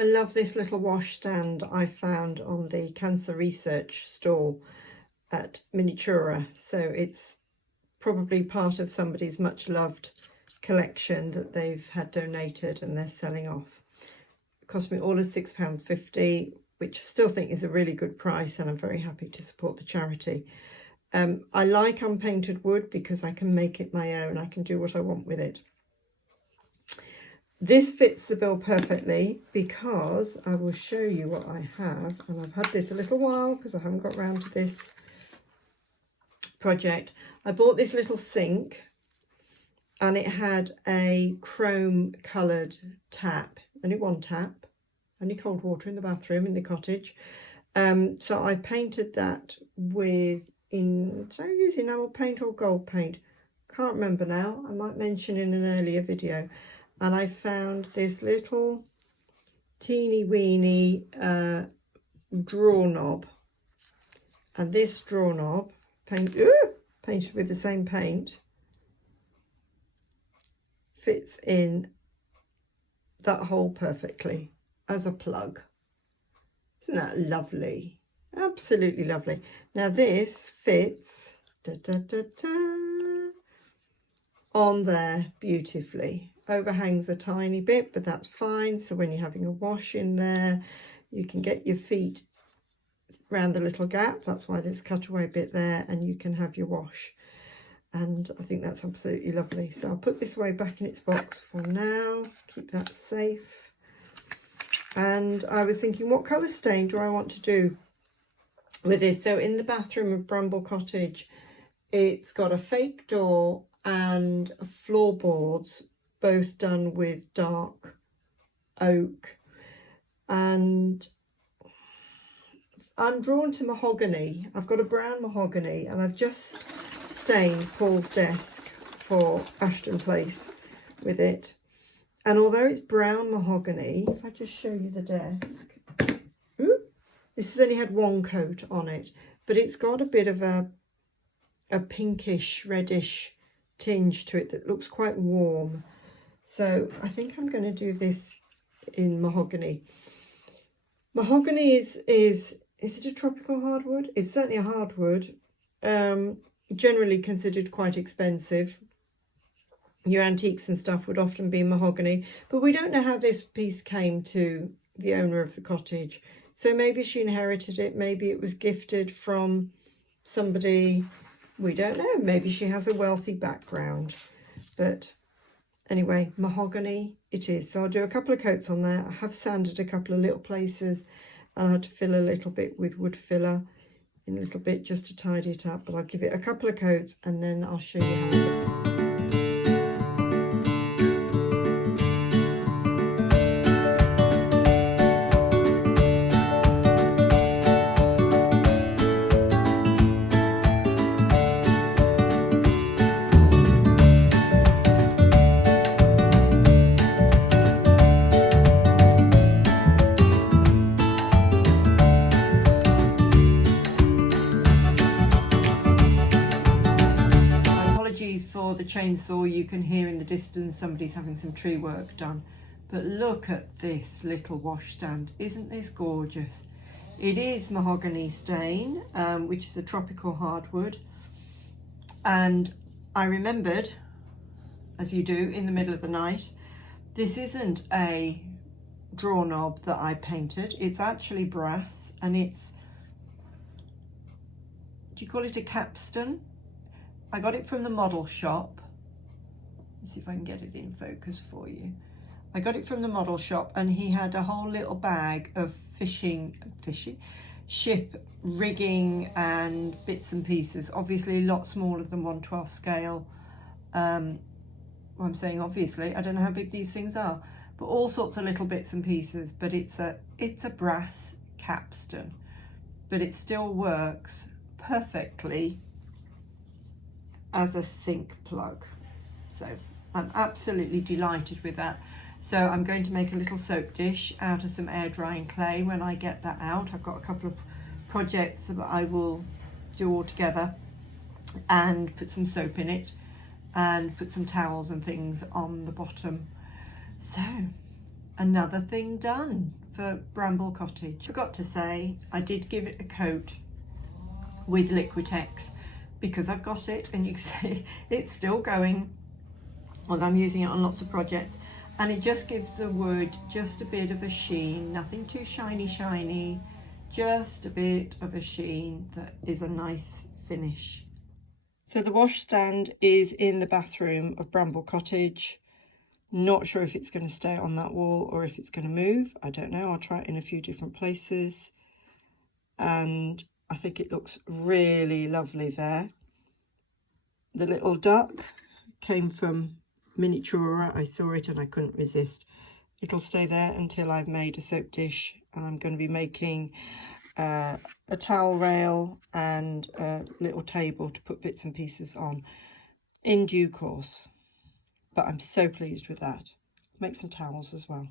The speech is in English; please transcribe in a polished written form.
I love this little washstand I found on the cancer research stall at Miniatura. So it's probably part of somebody's much loved collection that they've had donated and they're selling off. It cost me all of £6.50, which I still think is a really good price, and I'm very happy to support the charity. I like unpainted wood because I can make it my own. I can do what I want with it. This fits the bill perfectly because I will show you what I have, and I've had this a little while because I haven't got round to this project. I bought this little sink and it had a chrome coloured tap, only one tap, only cold water in the bathroom in the cottage. So I painted that with, did I use enamel paint or gold paint? Can't remember now. I might mention in an earlier video. And I found this little teeny weeny drawer knob, and this drawer knob painted with the same paint fits in that hole perfectly as a plug. Isn't that lovely? Absolutely lovely. Now this fits on there beautifully. Overhangs a tiny bit, but that's fine. So when you're having a wash in there, you can get your feet around the little gap. That's why there's cutaway bit there, and you can have your wash. And I think that's absolutely lovely. So I'll put this away back in its box for now. Keep that safe. And I was thinking, what colour stain do I want to do with this? So in the bathroom of Bramble Cottage, it's got a fake door and floorboards, both done with dark oak, and I'm drawn to mahogany. I've got a brown mahogany, and I've just stained Paul's desk for Ashton Place with it. And although it's brown mahogany, if I just show you the desk, this has only had one coat on it, but it's got a bit of a pinkish reddish tinge to it that looks quite warm. So I think I'm going to do this in mahogany. Mahogany is it a tropical hardwood? It's certainly a hardwood, generally considered quite expensive. Your antiques and stuff would often be mahogany, but we don't know how this piece came to the owner of the cottage. So maybe she inherited it, maybe it was gifted from somebody, we don't know. Maybe she has a wealthy background, but anyway, mahogany it is. So I'll do a couple of coats on there. I have sanded a couple of little places, and I had to fill a little bit with wood filler in a little bit just to tidy it up, but I'll give it a couple of coats and then I'll show you how I get it. For the chainsaw, you can hear in the distance somebody's having some tree work done, but look at this little washstand. Isn't this gorgeous? It is mahogany stain, which is a tropical hardwood, and I remembered, as you do in the middle of the night, this isn't a drawer knob that I painted. It's actually brass, and it's, do you call it a capstan? I got it from the model shop. Let's see if I can get it in focus for you. I got it from the model shop, and he had a whole little bag of ship rigging and bits and pieces. Obviously a lot smaller than 1/12 scale. Well, I'm saying obviously, I don't know how big these things are, but all sorts of little bits and pieces. But it's a brass capstan, but it still works perfectly as a sink plug. So I'm absolutely delighted with that. So I'm going to make a little soap dish out of some air drying clay when I get that out. I've got a couple of projects that I will do all together, and put some soap in it and put some towels and things on the bottom. So another thing done for for Bramble Cottage. Forgot to say, I did give it a coat with Liquitex because I've got it, and you can see it's still going. Well, I'm using it on lots of projects, and it just gives the wood just a bit of a sheen, nothing too shiny, just a bit of a sheen that is a nice finish. So the washstand is in the bathroom of Bramble Cottage. Not sure if it's going to stay on that wall or if it's going to move. I don't know. I'll try it in a few different places. And I think it looks really lovely there. The little duck came from Miniature. I saw it and I couldn't resist. It'll stay there until I've made a soap dish, and I'm going to be making a towel rail and a little table to put bits and pieces on in due course. But I'm so pleased with that. Make some towels as well.